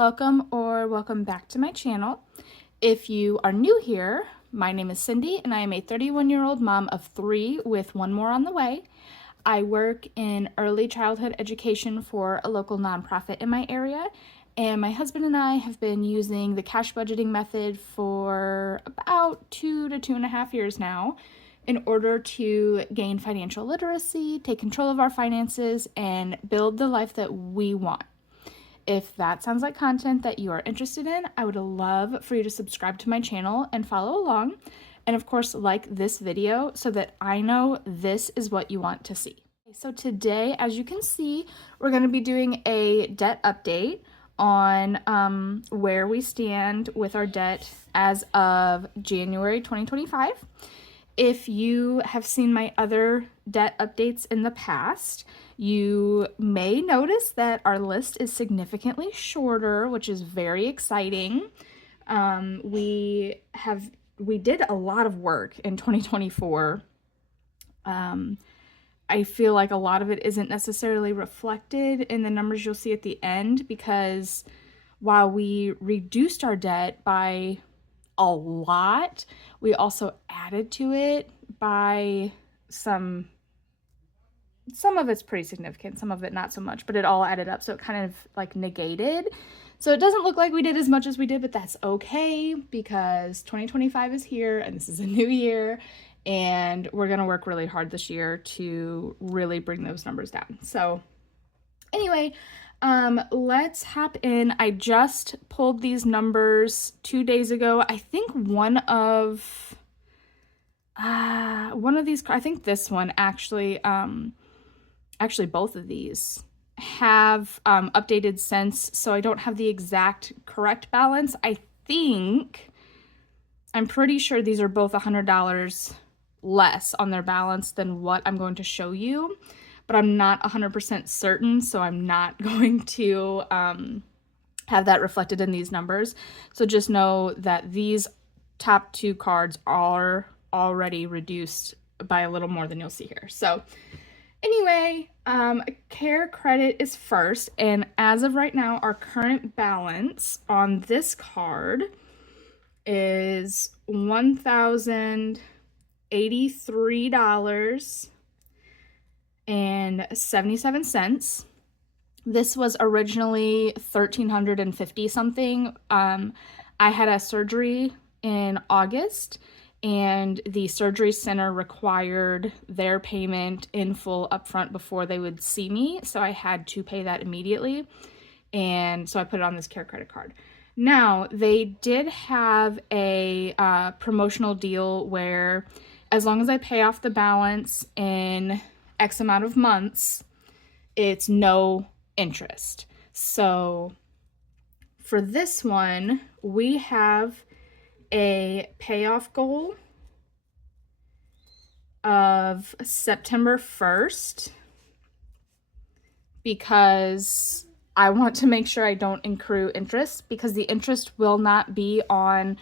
Welcome back to my channel. If you are new here, my name is Cindy and I am a 31-year-old mom of 3 with 1 more on the way. I work in early childhood education for a local nonprofit in my area, and my husband and I have been using the cash budgeting method for about 2 to 2.5 years now in order to gain financial literacy, take control of our finances, and build the life that we want. If that sounds like content that you are interested in, I would love for you to subscribe to my channel and follow along. And of course, like this video so that I know this is what you want to see. So today, as you can see, we're going to be doing a debt update on where we stand with our debt as of January 2025. If you have seen my other debt updates in the past, you may notice that our list is significantly shorter, which is very exciting. We did a lot of work in 2024. I feel like a lot of it isn't necessarily reflected in the numbers you'll see at the end, because while we reduced our debt by a lot, we also added to it by some of it's pretty significant, some of it not so much, but it all added up, so it kind of like negated. So it doesn't look like we did as much as we did, but that's okay, because 2025 is here and this is a new year, and we're gonna work really hard this year to really bring those numbers down. So anyway, let's hop in. I just pulled these numbers 2 days ago. I think one of these, I think this one actually, actually both of these have updated since, so I don't have the exact correct balance. I'm pretty sure these are both $100 less on their balance than what I'm going to show you, but I'm not 100% certain, so I'm not going to have that reflected in these numbers. So just know that these top 2 cards are already reduced by a little more than you'll see here. So anyway, Care Credit is first, and as of right now, our current balance on this card is $1,083.77. This was originally $1,350 something. I had a surgery in August, and the surgery center required their payment in full upfront before they would see me, so I had to pay that immediately, and so I put it on this Care Credit card. Now, they did have a promotional deal where as long as I pay off the balance in X amount of months, it's no interest. So for this one, we have a payoff goal of September 1st, because I want to make sure I don't accrue interest, because the interest will not be on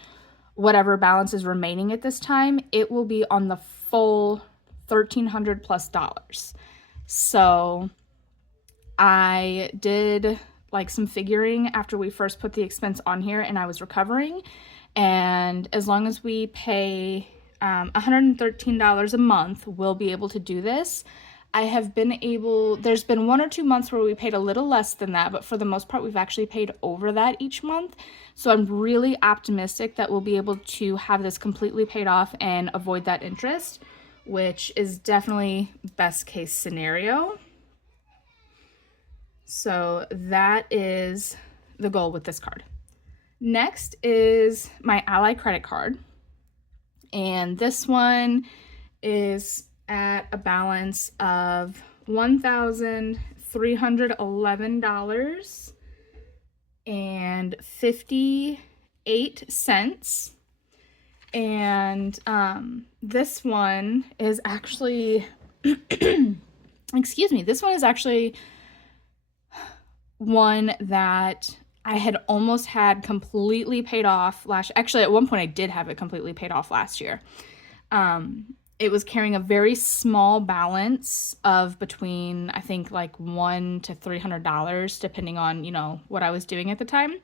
whatever balance is remaining at this time. It will be on the full $1,300 plus dollars. So I did like some figuring after we first put the expense on here and I was recovering, and as long as we pay $113 a month, we'll be able to do this. There's been 1 or 2 months where we paid a little less than that, but for the most part, we've actually paid over that each month. So I'm really optimistic that we'll be able to have this completely paid off and avoid that interest, which is definitely best case scenario. So that is the goal with this card. Next is my Ally credit card, and this one is at a balance of $1,311.58, and this one is actually excuse me, this one is actually one that I had almost had completely paid off actually at one point I did have it completely paid off last year. it was carrying a very small balance of between, I think, like $100 to $300, depending on, what I was doing at the time.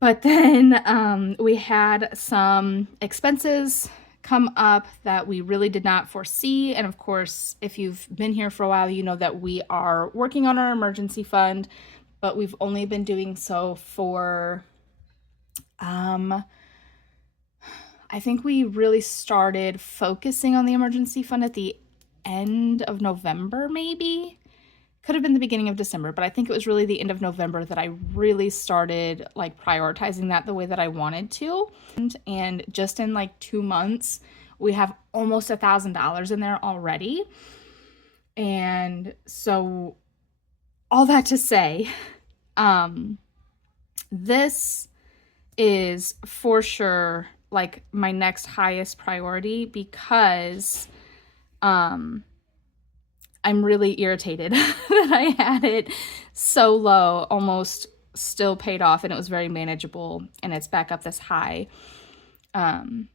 But then we had some expenses come up that we really did not foresee. And of course, if you've been here for a while, you know that we are working on our emergency fund, but we've only been doing so for, I think we really started focusing on the emergency fund at the end of November, maybe. Could have been the beginning of December, but I think it was really the end of November that I really started like prioritizing that the way that I wanted to. And just in like 2 months, we have almost $1,000 in there already. And so all that to say, this is for sure like my next highest priority because I'm really irritated that I had it so low, almost still paid off, and it was very manageable, and it's back up this high. And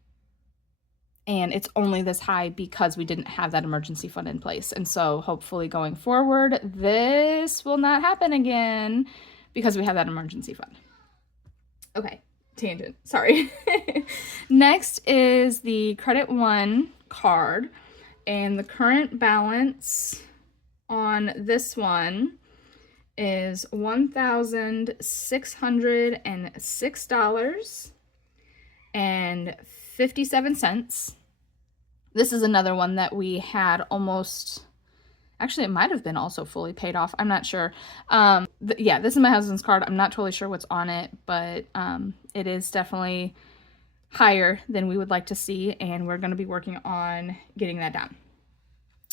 it's only this high because we didn't have that emergency fund in place. And so hopefully going forward, this will not happen again because we have that emergency fund. Okay, tangent, sorry. Next is the Credit One card. And the current balance on this one is $1,606.57. This is another one that we had almost, actually it might have been also fully paid off. I'm not sure. Yeah, this is my husband's card. I'm not totally sure what's on it, but it is definitely higher than we would like to see, and we're going to be working on getting that down.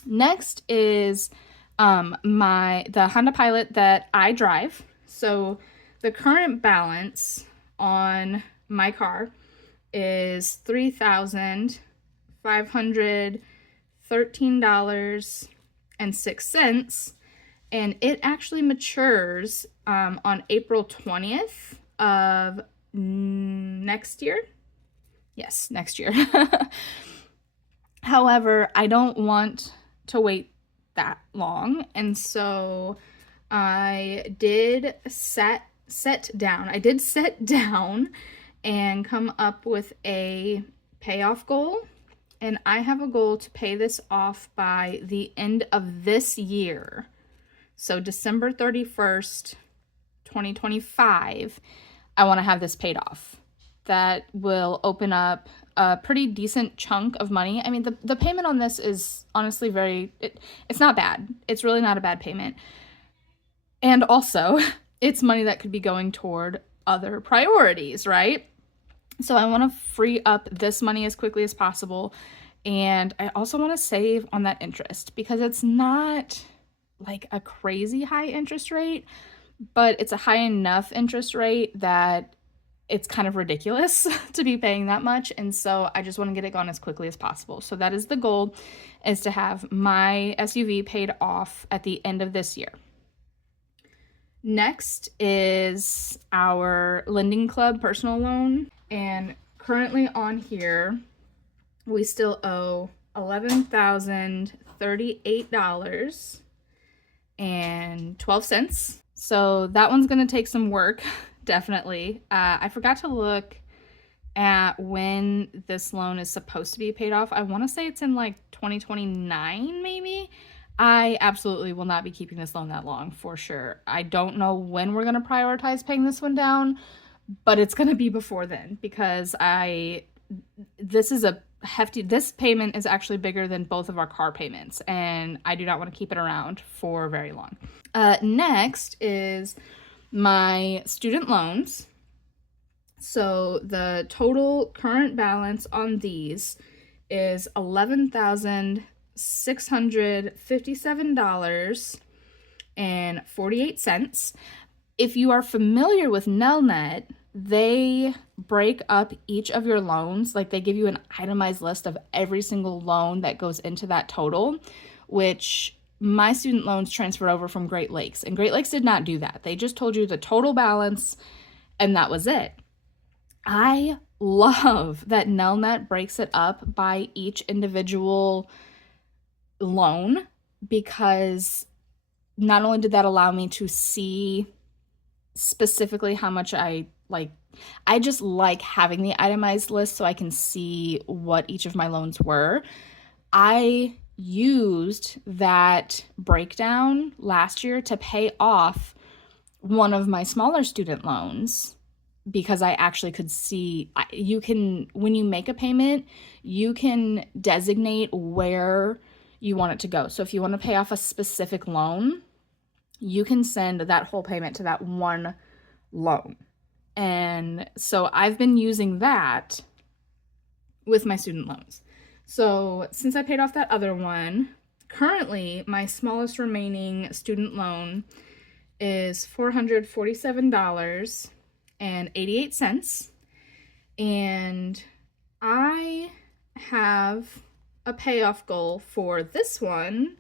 Next is the Honda Pilot that I drive. So the current balance on my car is $3,513.06, and it actually matures on April 20th of next year. Yes, next year. However, I don't want to wait that long, and so I did set down and come up with a payoff goal, and I have a goal to pay this off by the end of this year. So December 31st, 2025, I want to have this paid off. That will open up a pretty decent chunk of money. I mean, the payment on this is honestly it's not bad. It's really not a bad payment. And also, it's money that could be going toward other priorities, right? So I want to free up this money as quickly as possible. And I also want to save on that interest because it's not like a crazy high interest rate, but it's a high enough interest rate that it's kind of ridiculous to be paying that much. And so I just want to get it gone as quickly as possible. So that is the goal, is to have my SUV paid off at the end of this year. Next is our Lending Club personal loan. And currently on here, we still owe $11,038.12. So that one's going to take some work. Definitely. I forgot to look at when this loan is supposed to be paid off. I want to say it's in like 2029, maybe. I absolutely will not be keeping this loan that long for sure. I don't know when we're going to prioritize paying this one down, but it's going to be before then because this payment is actually bigger than both of our car payments, and I do not want to keep it around for very long. Next is my student loans. So the total current balance on these is $11,657.48. If you are familiar with Nelnet, they break up each of your loans. Like they give you an itemized list of every single loan that goes into that total, which my student loans transferred over from Great Lakes, and Great Lakes did not do that. They just told you the total balance, and that was it. I love that Nelnet breaks it up by each individual loan, because not only did that allow me to see specifically how much I just like having the itemized list so I can see what each of my loans were. I used that breakdown last year to pay off one of my smaller student loans, because I actually could see, you can, when you make a payment, you can designate where you want it to go. So if you want to pay off a specific loan, you can send that whole payment to that one loan. And so I've been using that with my student loans. So since I paid off that other one, currently my smallest remaining student loan is $447.88. And I have a payoff goal for this one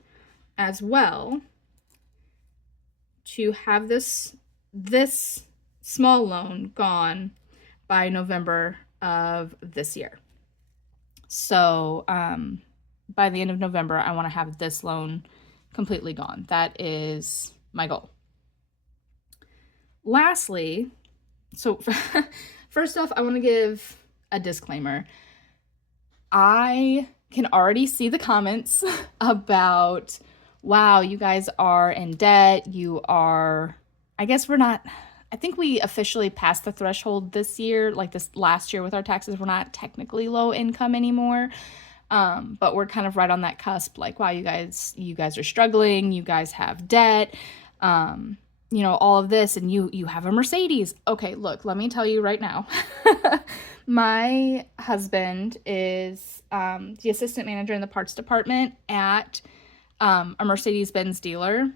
as well, to have this small loan gone by November of this year. So by the end of November, I want to have this loan completely gone. That is my goal. Lastly, so first off, I want to give a disclaimer. I can already see the comments about, wow, you guys are in debt. You are, I guess we're not, I think we officially passed the threshold this year, like this last year with our taxes. We're not technically low income anymore. But we're kind of right on that cusp, like, wow, you guys are struggling. You guys have debt, all of this, and you have a Mercedes. Okay, look, let me tell you right now. My husband is the assistant manager in the parts department at a Mercedes-Benz dealer.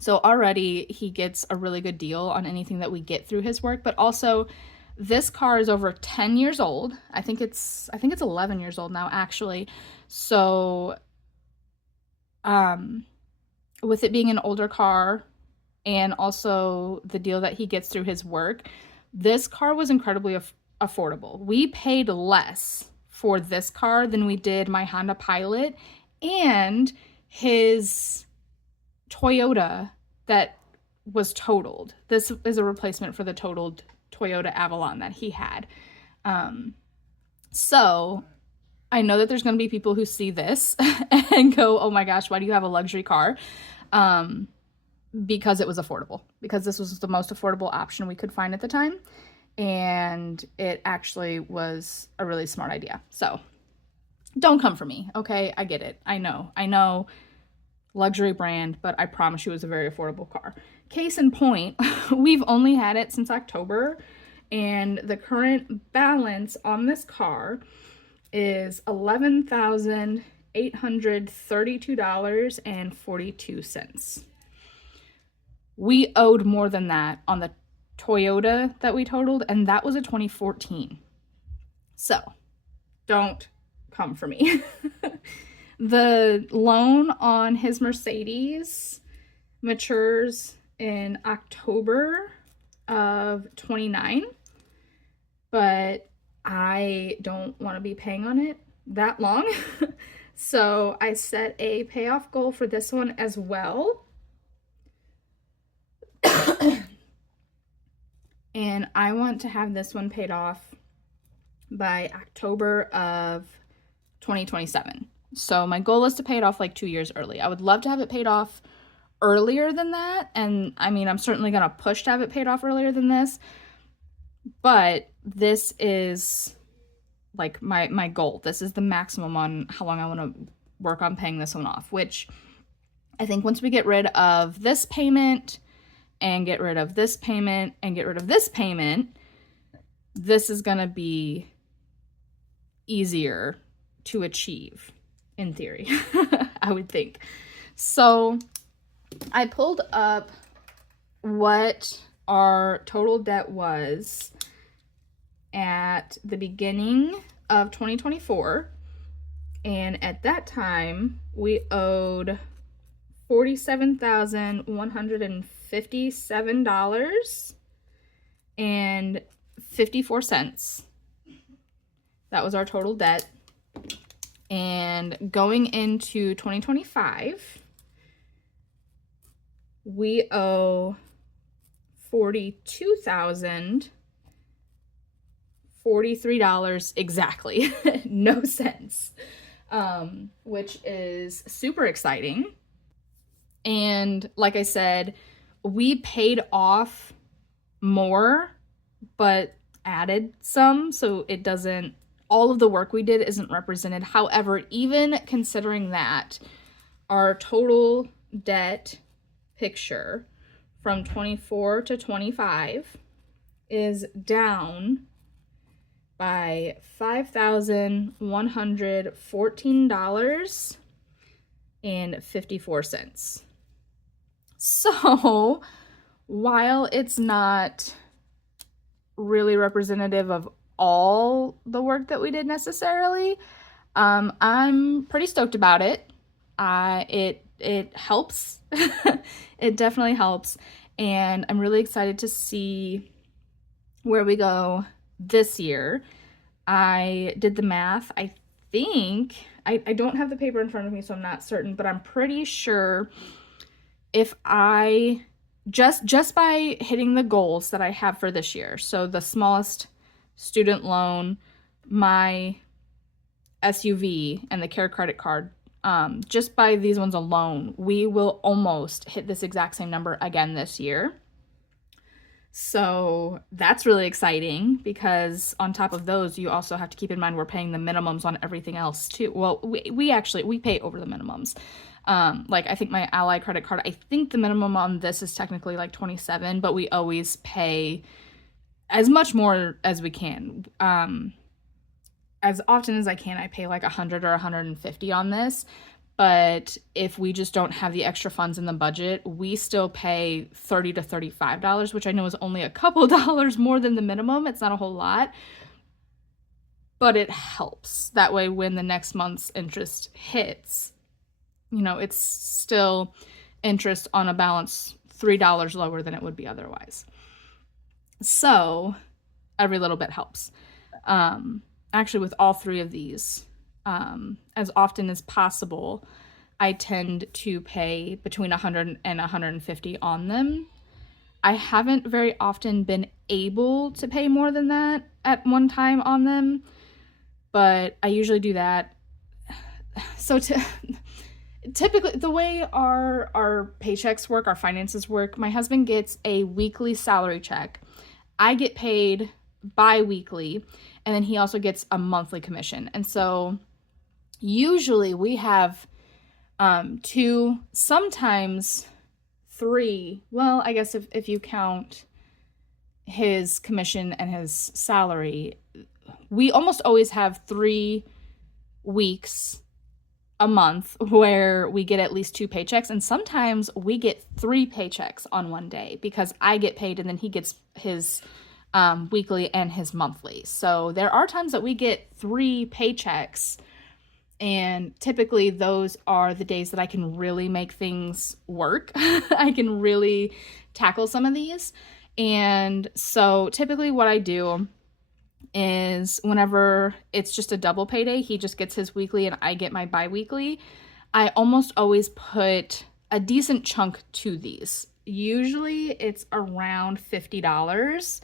So already he gets a really good deal on anything that we get through his work, but also this car is over 10 years old. I think it's 11 years old now, actually. So with it being an older car and also the deal that he gets through his work, this car was incredibly affordable. We paid less for this car than we did my Honda Pilot and his Toyota that was totaled. This is a replacement for the totaled Toyota Avalon that he had. So I know that there's going to be people who see this and go, oh my gosh, why do you have a luxury car? Because it was affordable, because this was the most affordable option we could find at the time. And it actually was a really smart idea. So don't come for me. Okay. I get it. I know luxury brand, but I promise you it was a very affordable car. Case in point, we've only had it since October, and the current balance on this car is $11,832.42. We owed more than that on the Toyota that we totaled, and that was a 2014. So don't come for me. The loan on his Mercedes matures in October of 29, but I don't want to be paying on it that long. So I set a payoff goal for this one as well. And I want to have this one paid off by October of 2027. So my goal is to pay it off like 2 years early. I would love to have it paid off earlier than that. And I mean, I'm certainly going to push to have it paid off earlier than this. But this is like my goal. This is the maximum on how long I want to work on paying this one off, which I think once we get rid of this payment and get rid of this payment and get rid of this payment, this is going to be easier to achieve, in theory, I would think. So I pulled up what our total debt was at the beginning of 2024. And at that time, we owed $47,157.54. That was our total debt. And going into 2025, we owe $42,043 exactly, no cents, which is super exciting. And like I said, we paid off more, but added some, so it doesn't, all of the work we did isn't represented. However, even considering that, our total debt picture from 24 to 25 is down by $5,114.54. So while it's not really representative of all the work that we did necessarily, I'm pretty stoked about it. It helps. It definitely helps, and I'm really excited to see where we go this year. I did the math. I think I don't have the paper in front of me, so I'm not certain, but I'm pretty sure if I just by hitting the goals that I have for this year, so the smallest student loan, my SUV, and the care credit card, just by these ones alone, we will almost hit this exact same number again this year. So that's really exciting, because on top of those, you also have to keep in mind we're paying the minimums on everything else too. Well, we pay over the minimums. Like I think my Ally credit card, I think the minimum on this is technically like 27, but we always pay as much more as we can. As often as I can, I pay like 100 or 150 on this. But if we just don't have the extra funds in the budget, we still pay $30 to $35, which I know is only a couple dollars more than the minimum. It's not a whole lot, but it helps. That way, when the next month's interest hits, it's still interest on a balance $3 lower than it would be otherwise. So every little bit helps. Actually, with all three of these, as often as possible, I tend to pay between 100 and 150 on them. I haven't very often been able to pay more than that at one time on them, but I usually do that. So typically, the way our paychecks work, our finances work, my husband gets a weekly salary check. I get paid bi-weekly, and then he also gets a monthly commission. And so usually we have 2, sometimes 3. Well, I guess if you count his commission and his salary, we almost always have 3 weeks a month where we get at least 2 paychecks. And sometimes we get 3 paychecks on one day, because I get paid and then he gets his weekly and his monthly. So there are times that we get 3 paychecks, and typically those are the days that I can really make things work. I can really tackle some of these. And so typically what I do is whenever it's just a double payday, he just gets his weekly and I get my bi-weekly, I almost always put a decent chunk to these. Usually it's around $50.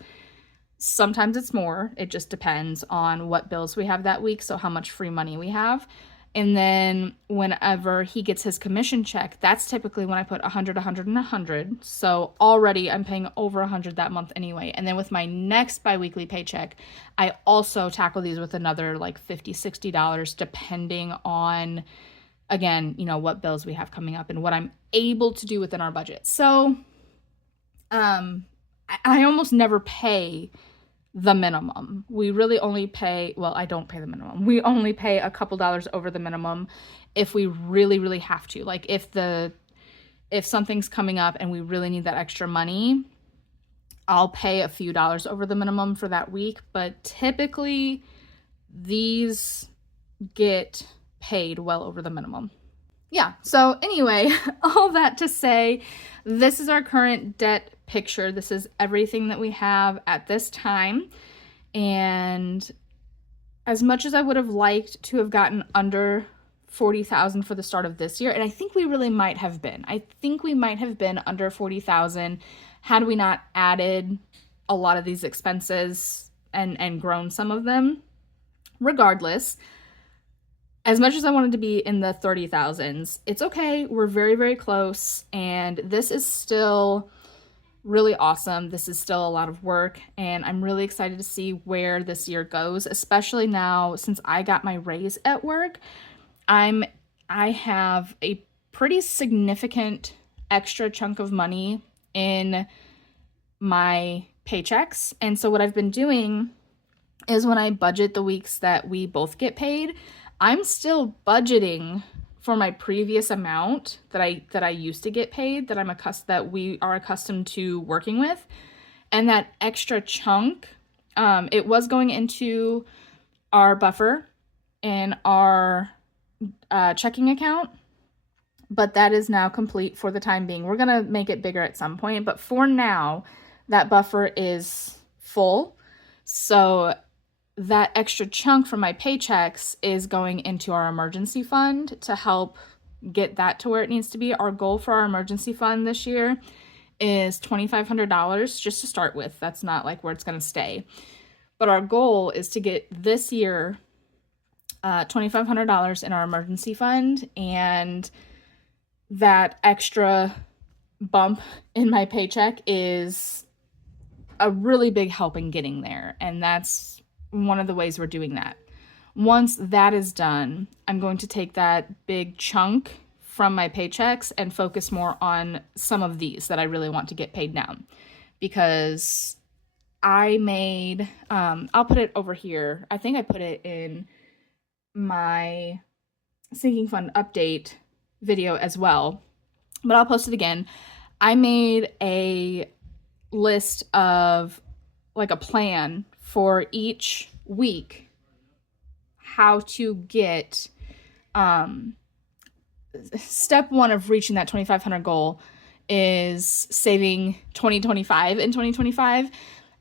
Sometimes it's more. It just depends on what bills we have that week, so how much free money we have. And then whenever he gets his commission check, that's typically when I put 100, 100, and 100. So already I'm paying over 100 that month anyway. And then with my next biweekly paycheck, I also tackle these with another like $50, $60, depending on, again, what bills we have coming up and what I'm able to do within our budget. So I almost never pay the minimum. We really only pay, well, I don't pay the minimum. We only pay a couple dollars over the minimum if we really, really have to. Like if something's coming up and we really need that extra money, I'll pay a few dollars over the minimum for that week. But typically these get paid well over the minimum. Yeah, so anyway, all that to say, this is our current debt picture. This is everything that we have at this time. And as much as I would have liked to have gotten under 40,000 for the start of this year, and I think we really might have been. I think we might have been under 40,000 had we not added a lot of these expenses and grown some of them. Regardless, as much as I wanted to be in the 30,000s, it's okay. We're very, very close, and this is still really awesome. This is still a lot of work, and I'm really excited to see where this year goes, especially now since I got my raise at work. I have a pretty significant extra chunk of money in my paychecks, and so what I've been doing is when I budget the weeks that we both get paid, I'm still budgeting for my previous amount that I used to get paid, that we are accustomed to working with. And that extra chunk, it was going into our buffer in our checking account, but that is now complete for the time being. We're gonna make it bigger at some point, but for now, that buffer is full. So that extra chunk from my paychecks is going into our emergency fund to help get that to where it needs to be. Our goal for our emergency fund this year is $2,500 just to start with. That's not like where it's going to stay. But our goal is to get this year $2,500 in our emergency fund, and that extra bump in my paycheck is a really big help in getting there. And that's one of the ways we're doing that. Once that is done, I'm going to take that big chunk from my paychecks and focus more on some of these that I really want to get paid now. Because I made, I'll put it over here. I think I put it in my sinking fund update video as well, but I'll post it again. I made a list of like a plan for each week how to get step one of reaching that 2,500 goal is saving 2025 in 2025.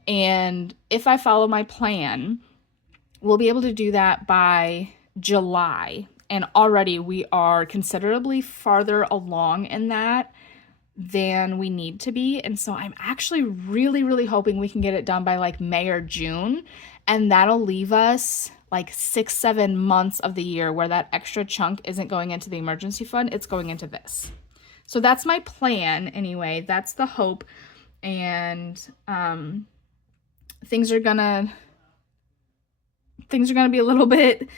And if I follow my plan, we'll be able to do that by July. And already we are considerably farther along in that than we need to be. And so I'm actually really, really hoping we can get it done by like May or June. And that'll leave us like 6-7 months of the year where that extra chunk isn't going into the emergency fund, it's going into this. So that's my plan anyway. That's the hope. And things are gonna be a little bit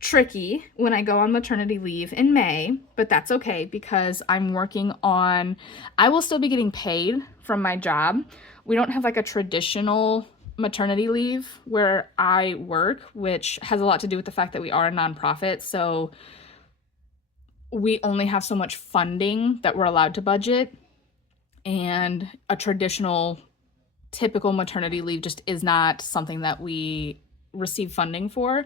tricky when I go on maternity leave in May, but that's okay because I will still be getting paid from my job. We don't have like a traditional maternity leave where I work, which has a lot to do with the fact that we are a nonprofit. So we only have so much funding that we're allowed to budget, and a traditional typical maternity leave just is not something that we receive funding for.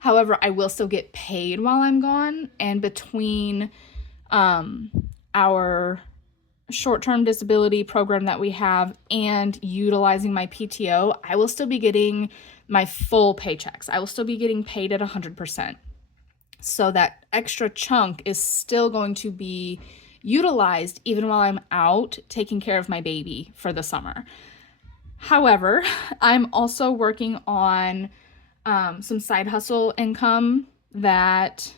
However, I will still get paid while I'm gone, and between our short-term disability program that we have and utilizing my PTO, I will still be getting my full paychecks. I will still be getting paid at 100%. So that extra chunk is still going to be utilized even while I'm out taking care of my baby for the summer. However, I'm also working on some side hustle income that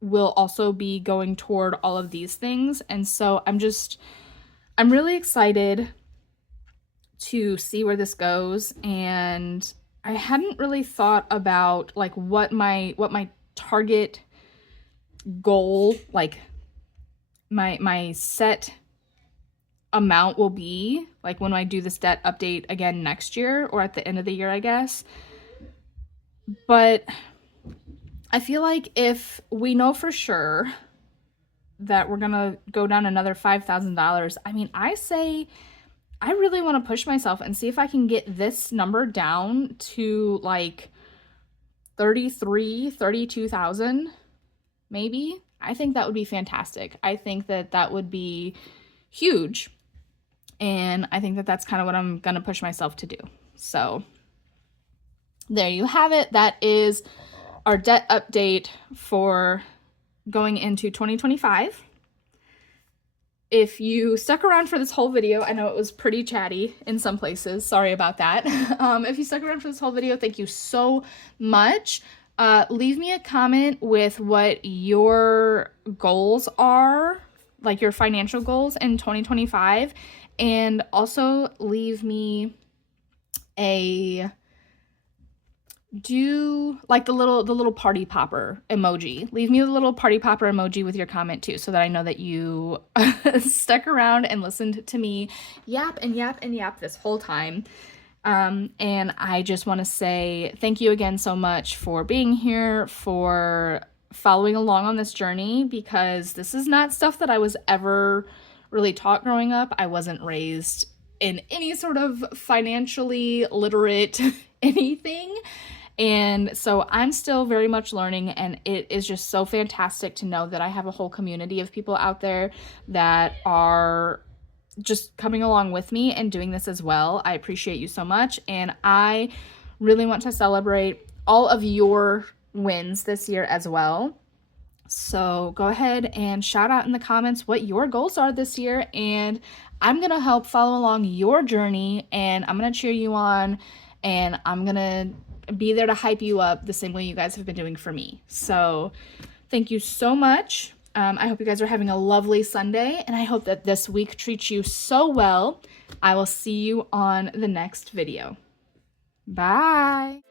will also be going toward all of these things. And so I'm really excited to see where this goes. And I hadn't really thought about like what my target goal, like my set amount will be, like when I do this debt update again next year or at the end of the year, I guess. But I feel like if we know for sure that we're gonna go down another $5,000, I mean, I say I really want to push myself and see if I can get this number down to like 32,000 maybe. I think that would be fantastic. I think that would be huge. And I think that that's kind of what I'm going to push myself to do. So there you have it. That is our debt update for going into 2025. If you stuck around for this whole video, I know it was pretty chatty in some places. Sorry about that. If you stuck around for this whole video, thank you so much. Leave me a comment with what your goals are, like your financial goals in 2025, and also leave me do like the little party popper emoji. Leave me the little party popper emoji with your comment too, so that I know that you stuck around and listened to me yap and yap and yap this whole time. And I just want to say thank you again so much for being here, for following along on this journey, because this is not stuff that I was ever really taught growing up. I wasn't raised in any sort of financially literate anything. And so I'm still very much learning, and it is just so fantastic to know that I have a whole community of people out there that are just coming along with me and doing this as well. I appreciate you so much, and I really want to celebrate all of your wins this year as well. So go ahead and shout out in the comments what your goals are this year, and I'm going to help follow along your journey, and I'm going to cheer you on, and I'm going to be there to hype you up the same way you guys have been doing for me. So thank you so much. I hope you guys are having a lovely Sunday, and I hope that this week treats you so well. I will see you on the next video. Bye.